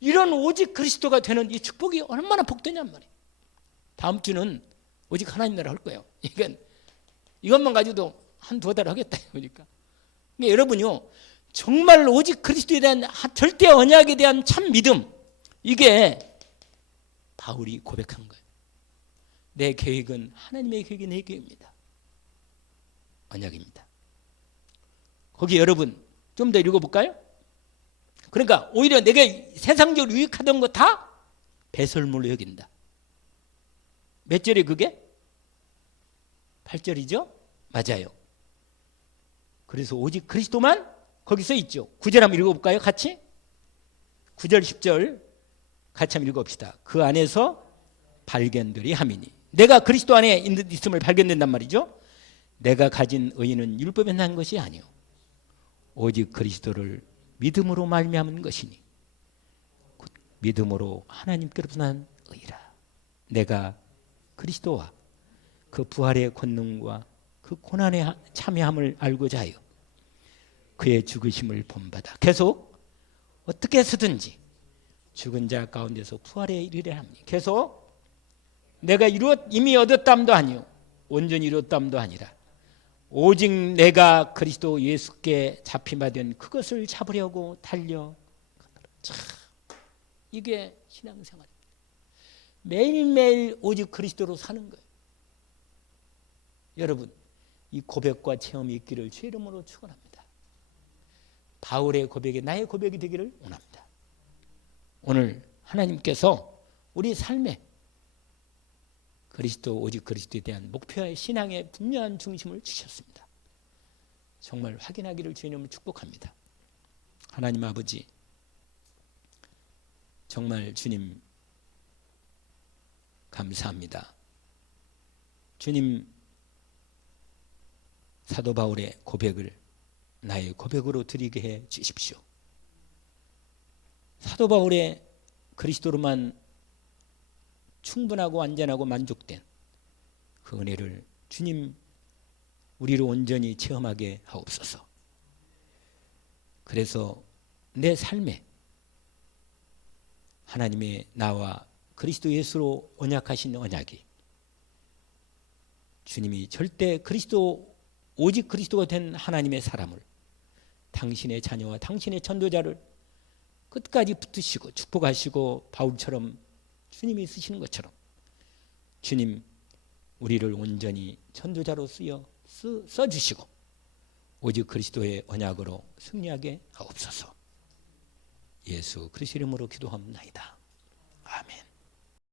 이런 오직 그리스도가 되는 이 축복이 얼마나 복되냔 말이에요. 다음 주는 오직 하나님 나라 할 거예요. 이것만 가지고도 한 두어 달 하겠다. 그러니까 여러분요, 정말 오직 그리스도에 대한 절대 언약에 대한 참 믿음, 이게 바울이 고백한 거예요. 내 계획은 하나님의 계획이 내 계획입니다. 언약입니다. 거기 여러분 좀 더 읽어볼까요? 그러니까 오히려 내가 세상적으로 유익하던 거 다 배설물로 여긴다. 몇 절이 그게? 8절이죠? 맞아요. 그래서 오직 그리스도만 거기 써 있죠. 9절 한번 읽어볼까요? 같이? 9절 10절 같이 한번 읽어봅시다. 그 안에서 발견들이 함이니. 내가 그리스도 안에 있음을 발견된단 말이죠. 내가 가진 의의는 율법에 난 것이 아니요 오직 그리스도를 믿음으로 말미암은 것이니 곧 믿음으로 하나님께로부터 난 의라. 내가 그리스도와 그 부활의 권능과 그 고난에 참여함을 알고자 하여 그의 죽으심을 본받아 계속 어떻게 해서든지 죽은 자 가운데서 부활에 이르려 합니다. 계속 내가 이미 얻었담도 아니요 온전히 이뤘담도 아니라 오직 내가 그리스도 예수께 잡힌 바 된 그것을 잡으려고 달려. 참, 이게 신앙생활입니다. 매일매일 오직 그리스도로 사는 거예요. 여러분, 이 고백과 체험이 있기를 주의 이름으로 축원합니다. 바울의 고백이 나의 고백이 되기를 원합니다. 오늘 하나님께서 우리 삶에 그리스도 오직 그리스도에 대한 목표와 신앙의 분명한 중심을 주셨습니다. 정말 확인하기를 주의 이름으로 축복합니다. 하나님 아버지, 정말 주님 감사합니다. 주님, 사도 바울의 고백을 나의 고백으로 드리게 해 주십시오. 사도 바울의 그리스도로만 충분하고 완전하고 만족된 그 은혜를 주님 우리로 온전히 체험하게 하옵소서. 그래서 내 삶에 하나님의 나와 그리스도 예수로 언약하신 언약이 주님이 절대 오직 그리스도가 된 하나님의 사람을 당신의 자녀와 당신의 전도자를 끝까지 붙드시고 축복하시고 바울처럼 주님이 쓰시는 것처럼 주님 우리를 온전히 전도자로 써주시고 오직 그리스도의 언약으로 승리하게 하옵소서. 예수 그리스도 이름으로 기도합니다. 아멘.